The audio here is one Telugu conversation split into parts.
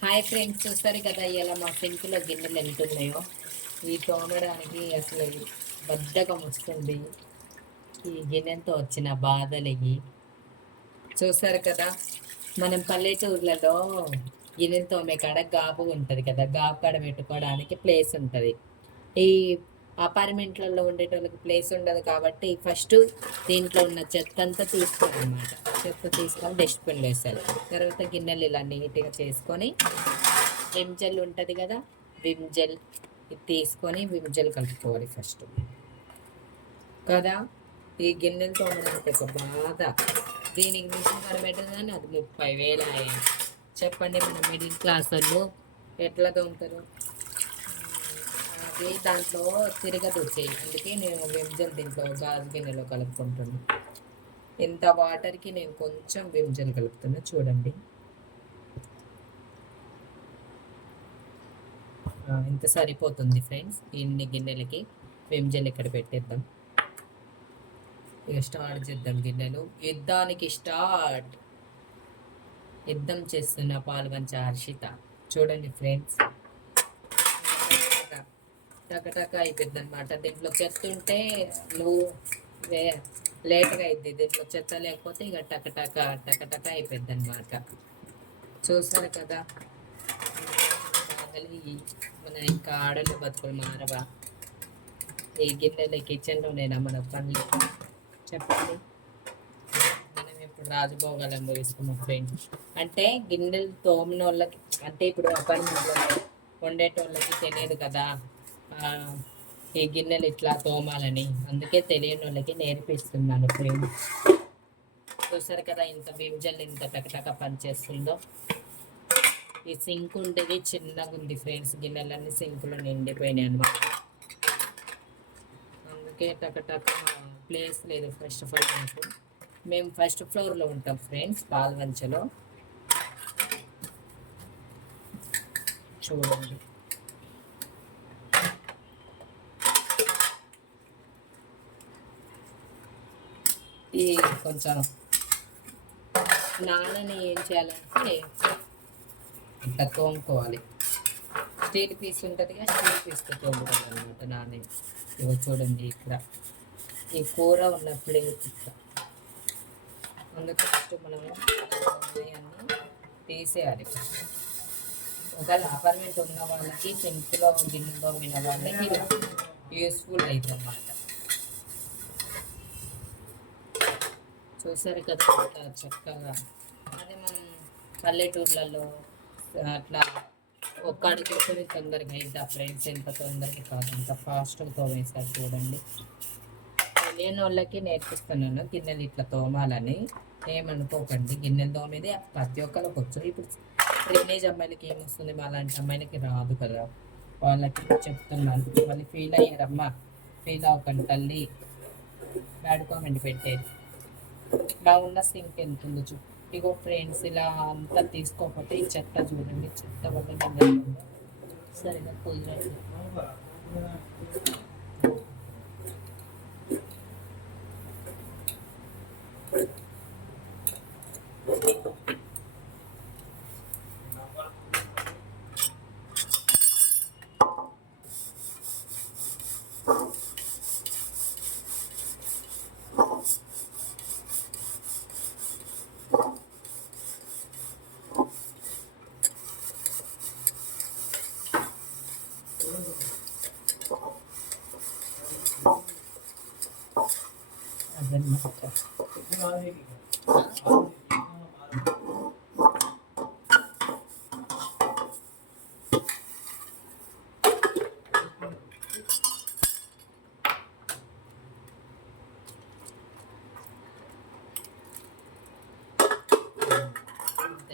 హాయ్ ఫ్రెండ్స్, చూస్తారు కదా ఇలా మా సింక్లో గిన్నెలు ఎంత ఉన్నాయో. ఈ తోమడానికి అసలు బద్ధకం వస్తుంది. ఈ గిన్నెలతో వచ్చిన బాధలు ఇవి చూస్తారు కదా. మనం పల్లెటూర్లలో గిన్నెలు తోమే కాడ గాబు ఉంటుంది కదా, గాబు కాడ పెట్టుకోవడానికి ప్లేస్ ఉంటుంది. ఈ అపార్ట్మెంట్లలో ఉండేటోళ్ళకి ప్లేస్ ఉండదు కాబట్టి ఫస్ట్ దీంట్లో ఉన్న చెత్త అంతా తీసుకోవాలి అనమాట. చెత్త తీసుకొని డస్ట్బిన్లో వేస్తారు. తర్వాత గిన్నెలు ఇలా నీట్గా చేసుకొని విమ్ జెల్ ఉంటుంది కదా, విమ్ జెల్ ఇది తీసుకొని విమ్ జెల్ కలుపుకోవాలి ఫస్ట్ కదా. ఈ గిన్నెలు తోమడానికి ఒక బాధ. దీనికి మిషన్ కనబెట్టదు కానీ అది 30,000 అయ్యాయి. చెప్పండి, మన మిడిల్ క్లాస్ వాళ్ళు ఎట్లా తోముతారు? అది దాంట్లో తిరగదు వచ్చేయి. అందుకే నేను విమ్ జెల్ దీంట్లో గాజు గిన్నెలో కలుపుకుంటున్నాను. ఇంత వాటర్కి నేను కొంచెం విమ్ జెల్ కలుపుతున్నా చూడండి. ఇంత సరిపోతుంది ఫ్రెండ్స్. ఇన్ని గిన్నెలకి విమ్ జెల్ ఇక్కడ పెట్టేద్దాం. ఇక స్టార్ట్ చేద్దాం. గిన్నెలు యుద్ధానికి స్టార్ట్. యుద్ధం చేస్తున్న పాల్వంచ హర్షిత చూడండి ఫ్రెండ్స్. టకటక అయిపోద్ది అనమాట. దీంట్లో చెత్త ఉంటే లేట్గా అయింది. దీంట్లో చెత్త లేకపోతే ఇక టకటక టకటక అయిపోద్ది అనమాట. చూస్తారు కదా. మన ఇంకా ఆడలు బతుకులు మారవా? ఈ గిన్నెల కిచెన్లోనేనా మన పనులు? చెప్పండి. మనం ఇప్పుడు రాజభోగాలు అనుభవిస్తున్నాం ఫ్రెండ్స్. అంటే గిన్నెలు తోమిన వాళ్ళకి, అంటే ఇప్పుడు అపార్ట్మెంట్లో వండేటోళ్ళకి తెలియదు కదా ఈ గిన్నెలు ఇట్లా తోమాలని. అందుకే తెలియని వాళ్ళకి నేర్పిస్తున్నాను ఫ్రెండ్స్. చూసారు కదా ఇంత విమ్ జెల్ ఇంత టకటక పనిచేస్తుందో. ఈ సింక్ ఉండేది చిన్నగా ఉంది ఫ్రెండ్స్. గిన్నెలన్నీ సింక్లో నిండిపోయినాయి అనమాట. అందుకే టకటక ప్లేస్ లేదు. ఫస్ట్ ఆఫ్ ఆల్ నాకు, మేము ఫస్ట్ ఫ్లోర్లో ఉంటాం ఫ్రెండ్స్, పాల్వంచలో. చూడండి. ఈ కొంచెం నాన్నని ఏం చేయాలంటే ఇట్లా తోముకోవాలి. స్టీల్ పీస్ ఉంటుంది కదా, స్టీల్ పీస్తో తోముకోవాలి అనమాట నాన్న. ఇవి చూడండి ఇక్కడ ఈ కూర ఉన్న ప్లేట్ ఇట్లా. అందుకే ఫస్ట్ మనం అన్నీ తీసేయాలి. ఒకవేళ అపార్ట్మెంట్ ఉన్న వాళ్ళకి సింక్లో గిన్నెలో విన వాళ్ళకి యూస్ఫుల్ అవుతుంది అన్నమాట. చూసారు కదా చక్కగా. అదే మనం పల్లెటూర్లలో అట్లా ఒక్కడికి ఒకటి తొందరగా అయితే ఫ్రెండ్స్ ఎంత తొందరగా కాదు, అంత ఫాస్ట్గా తోమేస్తారు. చూడండి, తెలియని వాళ్ళకి నేర్పిస్తున్నాను గిన్నెలు ఇట్లా తోమాలని. ఏమనుకోకండి, గిన్నెలు తోమేది ప్రతి ఒక్కరికి వచ్చు. ఇప్పుడు డ్రైనేజ్ అమ్మాయిలకి ఏమొస్తుంది, మా లాంటి అమ్మాయిలకి రాదు కదా. వాళ్ళకి చెప్తున్నాను, వాళ్ళు ఫీల్ అయ్యారమ్మా. ఫీల్ అవ్వకండి తల్లి. బ్యాడ్ కామెంట్ పెట్టేది. ఇలా ఉన్న సింక్ ఎంత ఉందో చూ. ఇగో ఫ్రెండ్స్, ఇలా అంతా తీసుకోకపోతే ఈ చెత్త చూడండి. చెత్త వల్ల సరిగా కుదరదు.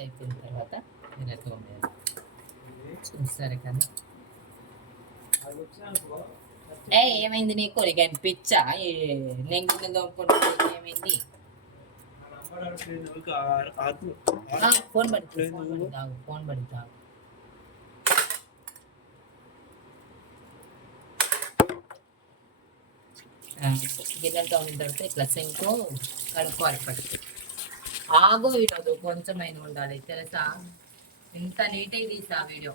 అయిపోయిన తర్వాత ఇలా తోమేయాలి. చూస్తారు కదా. ఏమైంది నీకు? నీకు అనిపించా నెంగిన దొంగకుండా ఏమైంది? ఫోన్ పడుతుంది, ఫోన్ పడుతావు. గిన్నెలు తోమిన తర్వాత ఇట్లా సింకు కడుక్కోవాలి. పడుతుంది ఆగు, ఇటు కొంచెమైనా ఉండాలి తెలుసా. ఇంత నీట్గా తీసా వీడియో.